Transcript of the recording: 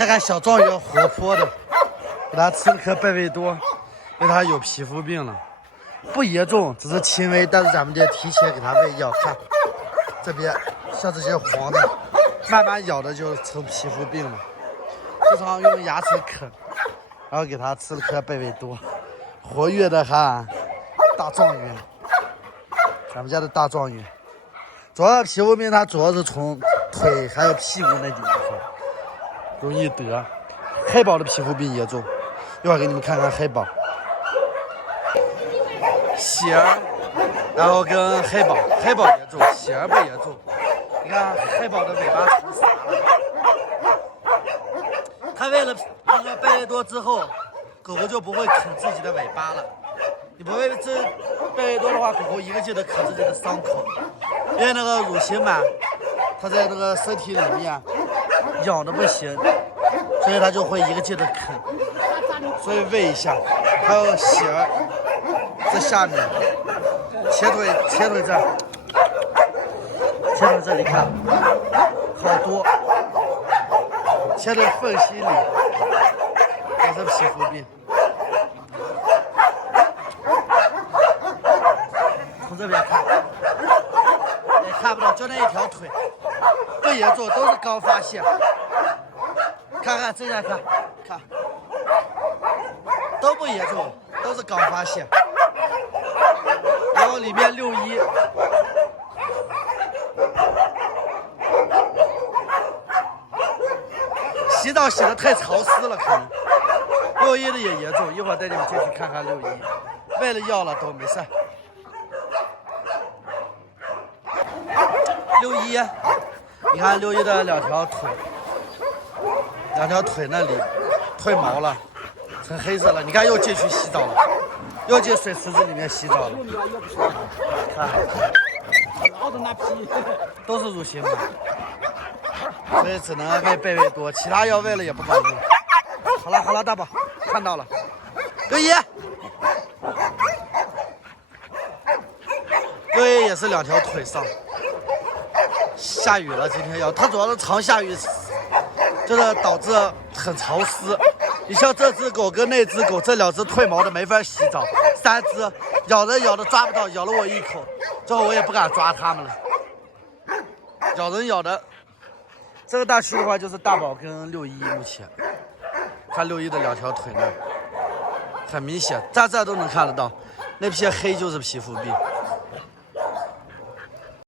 看看小状元活泼的，给他吃了颗贝贝多，因为他有皮肤病了，不严重，只是轻微，但是咱们得提前给他喂药。看这边像这些黄的，慢慢咬的就成皮肤病了，经常用牙齿啃，然后给他吃了颗贝贝多，活跃的哈大状元，咱们家的大状元。主要皮肤病它主要是从腿还有屁股那地方容易得。黑宝的皮肤病严重，一会儿给你们看看黑宝、喜儿，然后跟黑宝严重，喜儿不严重。你看黑宝的尾巴成啥了？它喂了那个贝贝多之后，狗狗就不会啃自己的尾巴了。你不喂这贝贝多的话，狗狗一个劲的啃自己的伤口，因为那个乳型螨，它在那个身体里面痒的不行，所以它就会一个劲的啃。所以喂一下，还有喜儿这下面，前腿这儿，前腿这里看，好多，前腿缝隙里也是皮肤病。从这边看，也看不到，就那一条腿，不严重，都是刚发现。看看这样看，都不严重，都是刚发现。然后里面61，洗澡洗得太潮湿了，可能61的也严重。一会儿带你们进去看看61，喂了药了都没事。61，你看61的两条腿那里褪毛了，成黑色了。你看又进去洗澡了，又进水池子里面洗澡了。看，都是乳型螨，所以只能喂贝贝多，其他药喂了也不管用。好了，大宝看到了，61也是两条腿上。下雨了，今天它主要是常下雨，就是导致很潮湿。你像这只狗跟那只狗，这两只褪毛的没法洗澡，3只咬的抓不到，咬了我一口，之后我也不敢抓它们了。咬人咬的，这个大区的话就是大宝跟61，目前看61的两条腿呢，很明显，这都能看得到，那片黑就是皮肤病。